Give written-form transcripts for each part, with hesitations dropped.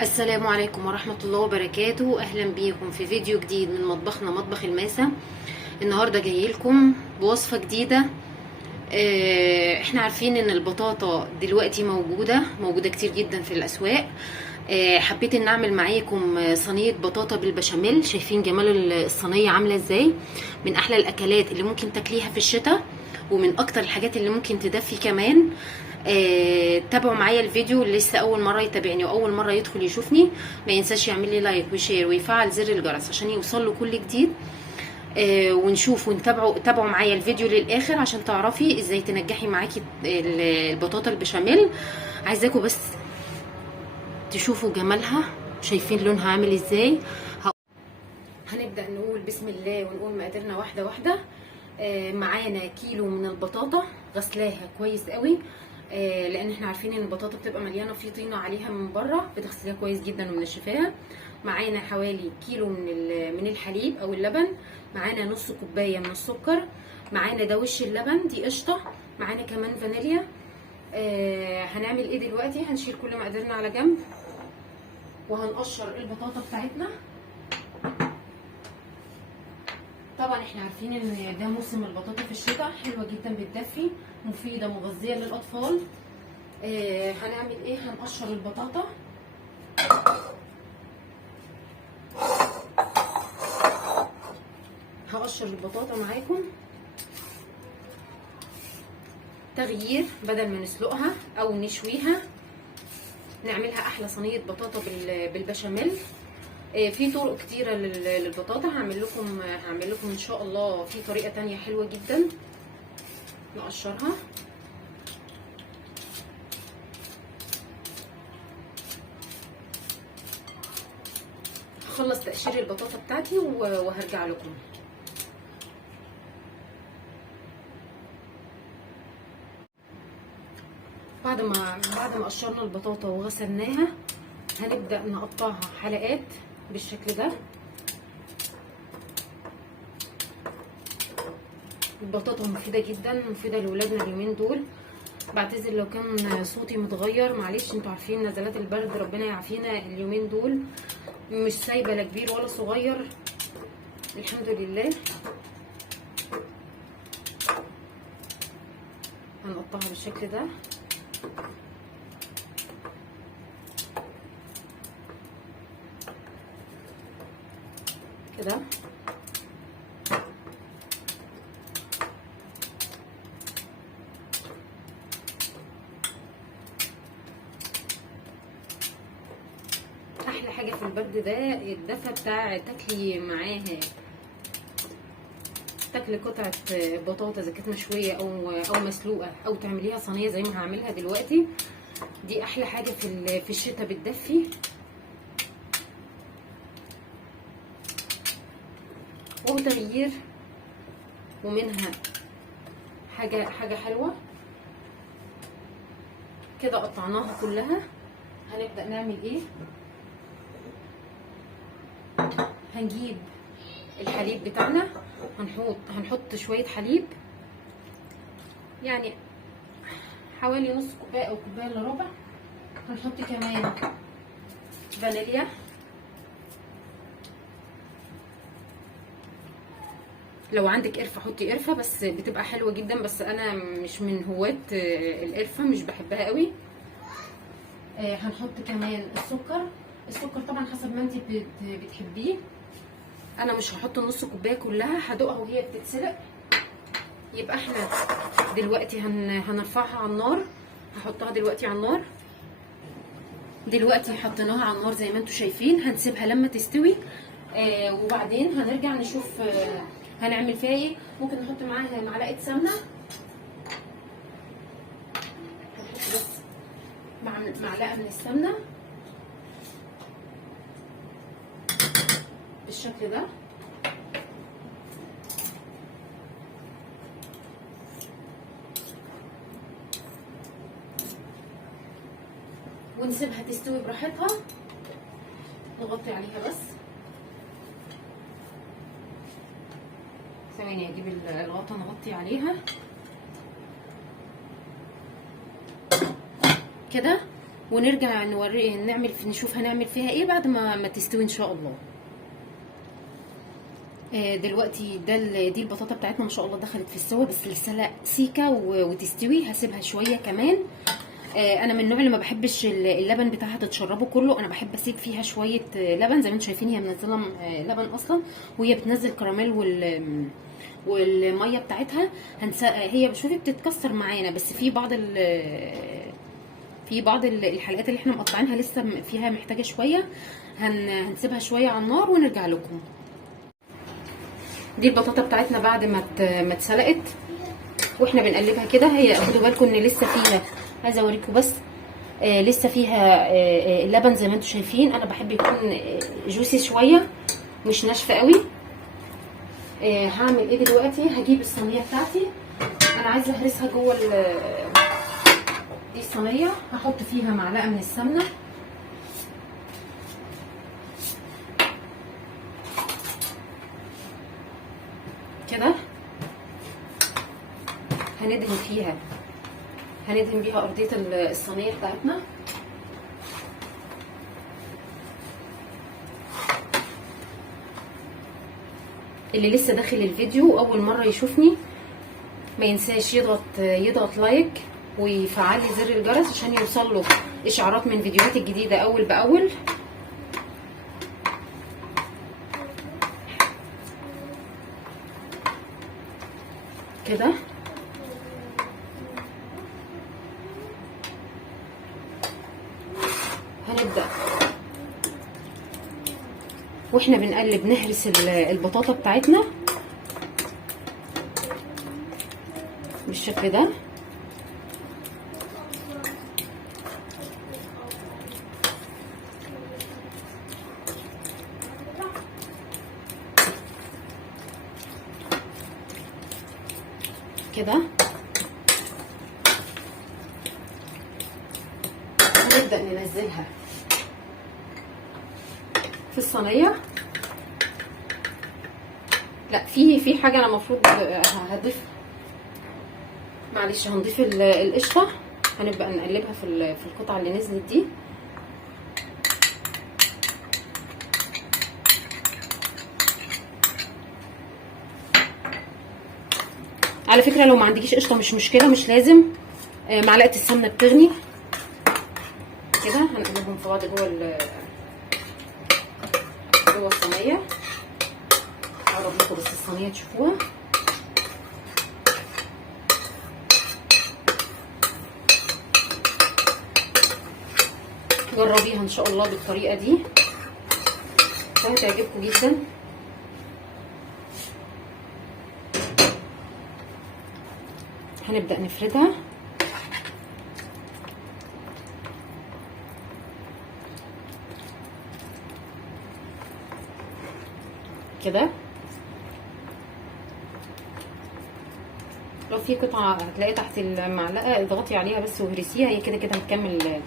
السلام عليكم ورحمة الله وبركاته. أهلا بيكم في فيديو جديد من مطبخنا مطبخ الماسة. النهاردة جاي لكم بوصفة جديدة. احنا عارفين ان البطاطا دلوقتي موجودة كتير جدا في الأسواق. حبيت ان اعمل معاكم صينية بطاطا بالبشاميل. شايفين جمال الصينية عاملة ازاي؟ من احلى الاكلات اللي ممكن تاكليها في الشتاء، ومن اكتر الحاجات اللي ممكن تدفي كمان. تابعوا معايا الفيديو. اللي لسه اول مره يتابعني واول مره يدخل يشوفني ما ينساش يعمل لي لايك وشير ويفعل زر الجرس عشان يوصل له كل جديد. ونشوف تابعوا معايا الفيديو للاخر عشان تعرفي ازاي تنجحي معاكي البطاطا البشاميل. عايزاكم بس تشوفوا جمالها، شايفين لونها عامل ازاي. هنبدا نقول بسم الله ونقول مقاديرنا واحده واحده. معانا كيلو من البطاطا غسلاها كويس قوي، لان احنا عارفين ان البطاطا بتبقى مليانه في طينه عليها من بره، بتغسليها كويس جدا ومنشفاها. معانا حوالي كيلو من الحليب او اللبن. معانا نص كوبايه من السكر. معانا ده وش اللبن، دي قشطه. معانا كمان فانيليا. هنعمل ايه دلوقتي؟ هنشيل كل مقاديرنا على جنب وهنقشر البطاطا بتاعتنا. طبعا احنا عارفين ان ده موسم البطاطا في الشتاء، حلوه جدا بتدفي، مفيده مغذيه للاطفال. هنعمل ايه؟ هنقشر البطاطا. هقشر البطاطا معاكم تغيير، بدل ما نسلقها او نشويها نعملها احلى صينيه بطاطا بالبشاميل. في طرق كتيره للبطاطا. هعمل لكم ان شاء الله في طريقه تانية حلوه جدا. نقشرها. هخلص تقشير البطاطا بتاعتي وهرجع لكم. بعد ما قشرنا البطاطا وغسلناها هنبدأ نقطعها حلقات بالشكل ده. البطاطا مفيدة جدا، مفيدة لولادنا اليومين دول. بعتذر لو كان صوتي متغير، معلش، انتوا عارفين نزلات البرد ربنا يعافينا اليومين دول، مش سايبة لا كبير ولا صغير، الحمد لله. هنقطعها بالشكل ده كده. احلى حاجه في البرد ده الدفى بتاع تاكلي معاها، تاكلي قطعه بطاطا اذا كانت مشويه او مسلوقه، او تعمليها صينيه زي ما هعملها دلوقتي. دي احلى حاجه في الشتاء بتدفي. وتغيير، ومنها حاجه حلوه كده. قطعناها كلها. هنبدا نعمل ايه؟ هنجيب الحليب بتاعنا، هنحط شويه حليب، يعني حوالي نص كوبايه او كوبايه الا ربع. هنحط كمان فانيليا. لو عندك قرفه حطي قرفه، بس بتبقى حلوه جدا، بس انا مش من هواة القرفه، مش بحبها قوي. هنحط كمان السكر طبعا حسب ما انت بتحبيه. انا مش هحط نص كوبايه كلها، هدوقها وهي بتتسلق. يبقى احنا دلوقتي هنرفعها على النار. هحطها دلوقتي على النار. دلوقتي حطيناها على النار زي ما انتم شايفين. هنسيبها لما تستوي، وبعدين هنرجع نشوف هنعمل فيها ايه. ممكن نحط معاها معلقه سمنه، هنحط بس معلقه من السمنه بالشكل ده. ونسيبها تستوي براحتها. نغطي عليها بس ثواني، اجيب الغطا نغطي عليها كده. ونرجع نشوف هنعمل فيها ايه بعد ما تستوي ان شاء الله. دلوقتي دي البطاطا بتاعتنا ما شاء الله دخلت في السوا، بس لسه لا سيكه وتستوي. هسيبها شويه كمان. انا من النوع اللي ما بحبش اللبن بتاعها تتشربه كله، انا بحب اسيب فيها شويه لبن. زي ما انتم شايفين هي منزله لبن اصلا، وهي بتنزل كراميل والميه بتاعتها. هي شوفي بتتكسر معانا، بس في بعض الحلقات اللي احنا مقطعينها لسه فيها محتاجه شويه. هنسيبها شويه على النار ونرجع لكم. دي البطاطا بتاعتنا بعد ما اتسلقت، واحنا بنقلبها كده. هي خدوا بالكم ان لسه فيها، عايزه اوريكم بس، لسه فيها اللبن زي ما انتم شايفين. انا بحب يكون جوسي شويه، مش ناشفه قوي. هعمل ايه دلوقتي؟ هجيب الصينيه بتاعتي، انا عايزه اهرسها جوه دي الصينيه. هحط فيها معلقه من السمنه كده. هندهن بيها ارضيه الصينيه بتاعتنا. اللي لسه داخل الفيديو اول مره يشوفني ما ينساش يضغط لايك ويفعل لي زر الجرس عشان يوصل له اشعارات من فيديوهاتي الجديده اول باول. كده هنبدأ واحنا بنقلب نهرس البطاطا بتاعتنا بالشكل ده. كده هنبدأ ننزلها في الصينية. لا في حاجة انا المفروض هضيف، معلش هنضيف القشطة. هنبقى نقلبها في القطعة اللي نزلت دي. على فكرة لو ما عندكيش قشطة مش مشكلة، مش لازم. معلقة السمنة بتغني. كده هنقلبهم في بعض جوه الصينية. هقرب لكم بس الصينية تشوفوها. جربيها ان شاء الله بالطريقة دي، هتعجبكم جدا. هنبدأ نفردها كده. لو في قطعة هتلاقي تحت المعلقة اضغطي عليها بس وهرسيها، هي كده كده هتكمل.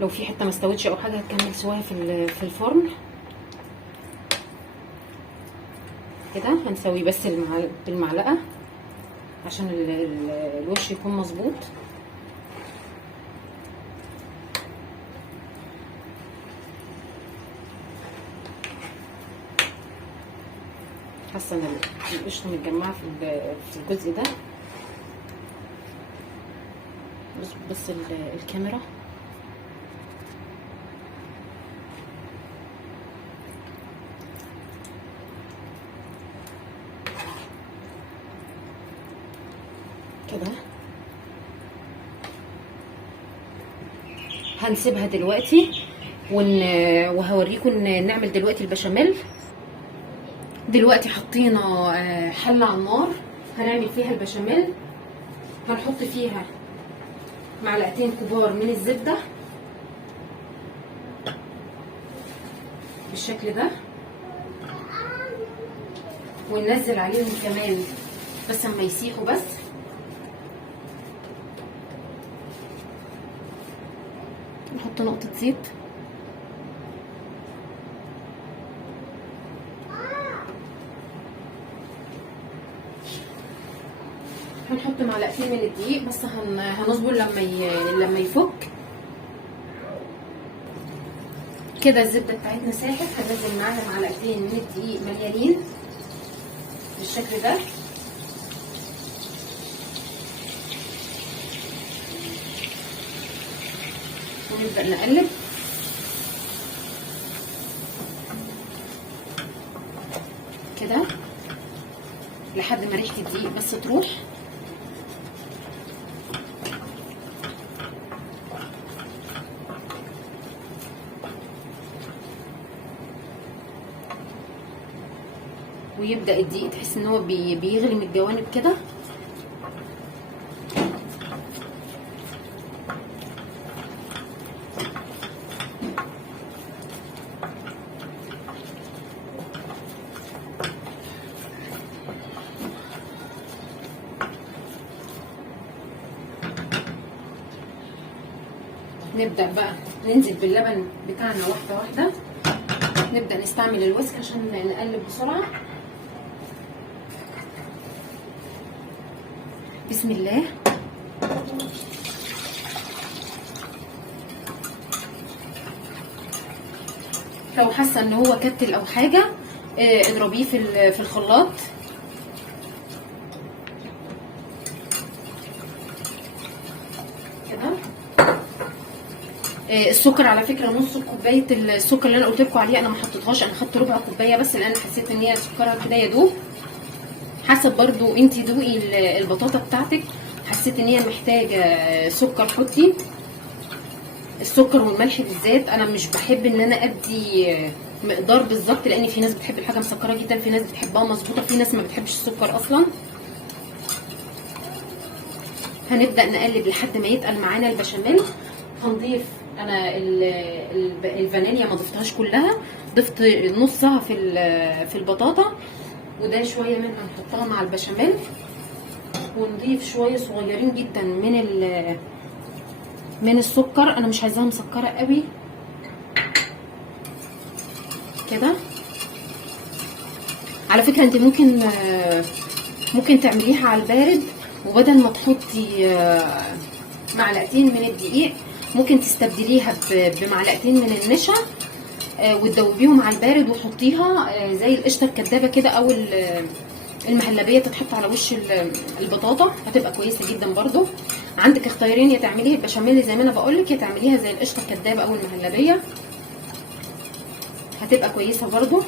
لو في حتة ما استوتش او حاجة هتكمل سواها في الفرن. كده هنسوي بس بالمعلقة عشان الوش يكون مظبوط. حاسه ان القشطه متجمعه في الجزء ده. بس الكاميرا كده. هنسيبها دلوقتي وهوريكم نعمل دلوقتي البشاميل. دلوقتي حطينا حله على النار هنعمل فيها البشاميل. هنحط فيها معلقتين كبار من الزبده بالشكل ده، وننزل عليهم كمان بس اما يسيحوا بس. نحط نقطه زيت. هنحط هنحط معلقتين من الدقيق بس هنصبر لما يفك كده. الزبده بتاعتنا ساحت، هننزل معاها معلقتين من الدقيق مليانين بالشكل ده. ونبدا نقلب كده لحد ما ريحه الدقيق بس تروح. ويبدا الدقيق تحس ان هو بيغلي من الجوانب كده. نبدأ بقى ننزل باللبن بتاعنا واحدة واحدة. نبدأ نستعمل الويسك عشان نقلب بسرعة. بسم الله. لو حاسة ان هو كتل او حاجة اضربيه في الخلاط كده. السكر على فكره نص كوبايه السكر اللي انا قلت لكم عليه انا ما حطيتهاش، انا خدت ربع كوبايه بس لان حسيت ان هي سكرها كده يدوب. حسب برضو انتي دوقي البطاطا بتاعتك، حسيت ان هي محتاجه سكر حطي. السكر والملح بالذات انا مش بحب ان انا ادي مقدار بالظبط، لان في ناس بتحب الحاجه مسكره جدا، في ناس بتحبها مظبوطه، في ناس ما بتحبش السكر اصلا. هنبدا نقلب لحد ما يتقل معانا البشاميل. هنضيف انا الفانيليا ما ضفتهاش كلها، ضفت نصها في البطاطا، وده شويه منها نحطها مع البشاميل. ونضيف شويه صغيرين جدا من السكر، انا مش عايزاها مسكره قوي كده. على فكره انت ممكن تعمليها على البارد، وبدل ما تحطي معلقتين من الدقيق ممكن تستبدليها بمعلقتين من النشا وتدوبيهم على البارد وتحطيها زي القشطه الكدابه كده، او المهلبيه تتحط على وش البطاطا، هتبقى كويسه جدا برضو. عندك اختيارين، يا تعمليه البشاميل زي ما انا بقولك، يا تعمليها زي القشطه الكدابه او المهلبيه، هتبقى كويسه برضو.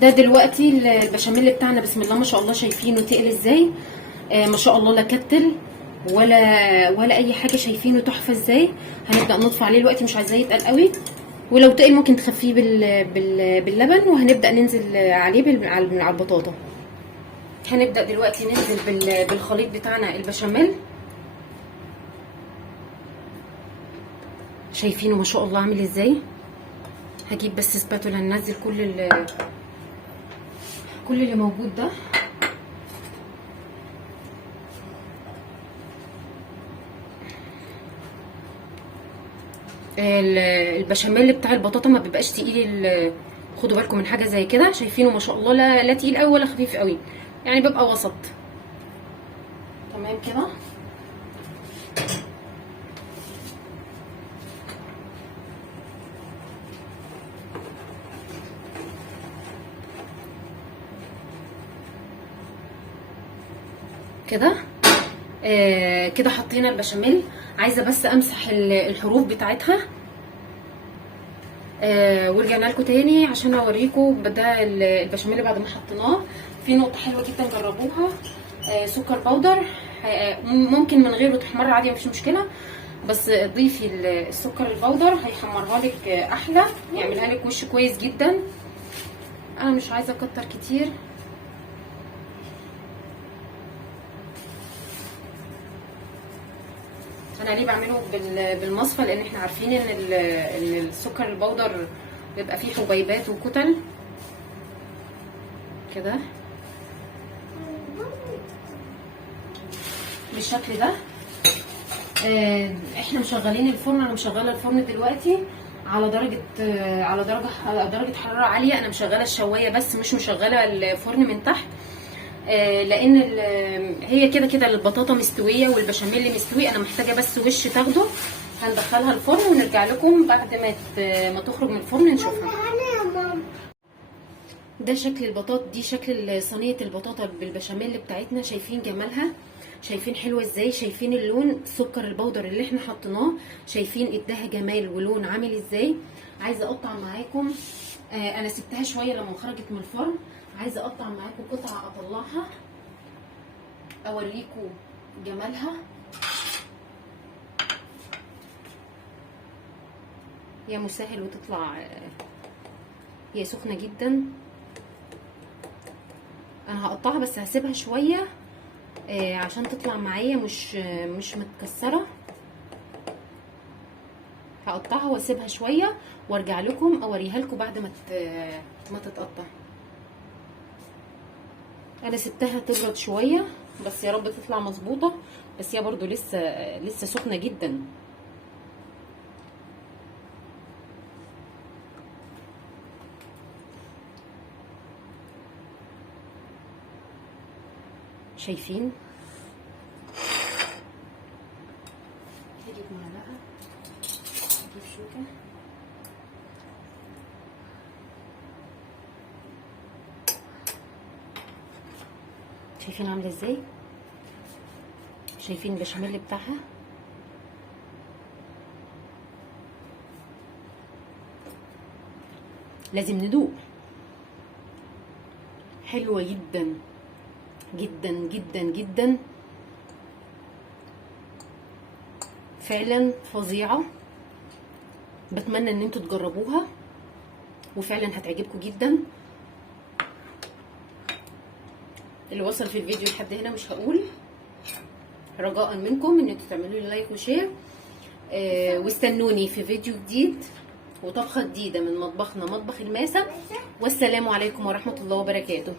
ده دلوقتي البشاميل بتاعنا بسم الله ما شاء الله، شايفينه تقل ازاي؟ ما شاء الله، لا كتل ولا اي حاجه، شايفينه تحفه ازاي. هنبدا نضيف عليه دلوقتي، مش عايزاه يتقل قوي، ولو تقل ممكن تخفيه باللبن. وهنبدا ننزل عليه على البطاطا. هنبدا دلوقتي ننزل بالخليط بتاعنا البشاميل. شايفينه ما شاء الله عامل ازاي. هجيب بس سباتولا ننزل كل اللي موجود ده. البشاميل بتاع البطاطا ما بيبقاش تقيل، خدوا بالكم من حاجه زي كده. شايفينه ما شاء الله، لا تقيل قوي ولا خفيف قوي، يعني بيبقى وسط تمام كده. كده كده حطينا البشاميل. عايزه بس امسح الحروف بتاعتها ورجعنا لكم تاني عشان اوريكم ده البشاميل بعد ما حطيناه. في نقطه حلوه جدا جربوها، سكر بودر، ممكن من غيره تحمر عادي مفيش مشكله، بس ضيفي السكر البودر هيحمرها لك احلى، يعملها لك وش كويس جدا. انا مش عايزه اكتر كتير. انا ليه بعمله بالمصفى؟ لان احنا عارفين ان السكر البودر بيبقى فيه حبيبات وكتل كده بالشكل ده. احنا مشغلين الفرن، انا مشغله الفرن دلوقتي على درجه حراره عاليه. انا مشغله الشوايه بس مش مشغله الفرن من تحت، لان هي كده كده البطاطا مستويه والبشاميل مستوي. انا محتاجه بس وش تاخده. هندخلها الفرن ونرجع لكم بعد ما تخرج من الفرن نشوفها. ده شكل البطاطا، دي شكل صينيه البطاطا بالبشاميل بتاعتنا. شايفين جمالها؟ شايفين حلوه ازاي؟ شايفين اللون؟ السكر البودر اللي احنا حطيناه شايفين اداها جمال ولون عامل ازاي؟ عايزه اقطع معاكم. انا سبتها شويه لما خرجت من الفرن. عايزه اقطع معاكم قطعه اطلعها اوريكم جمالها. يا مسهل وتطلع. هي سخنه جدا. انا هقطعها بس هسيبها شويه عشان تطلع معايا مش متكسره. هقطعها واسيبها شويه وارجع لكم اوريها لكم بعد ما تتقطع. انا سبتها تبرد شويه بس يا رب تطلع مظبوطه، بس هي برضو لسه سخنه جدا. شايفين؟ هجيب معلقه، هجيب شوكه. شايفين عامله ازاي؟ شايفين البشاميل بتاعها؟ لازم ندوق. حلوه جدا جدا جدا جدا، فعلا فظيعه. بتمنى ان انتوا تجربوها وفعلا هتعجبكم جدا. اللي وصل في الفيديو لحد هنا مش هقول، رجاء منكم ان انتوا تعملوا لي لايك وشير، واستنوني في فيديو جديد وطبخه جديده من مطبخنا مطبخ الماسة. والسلام عليكم ورحمه الله وبركاته.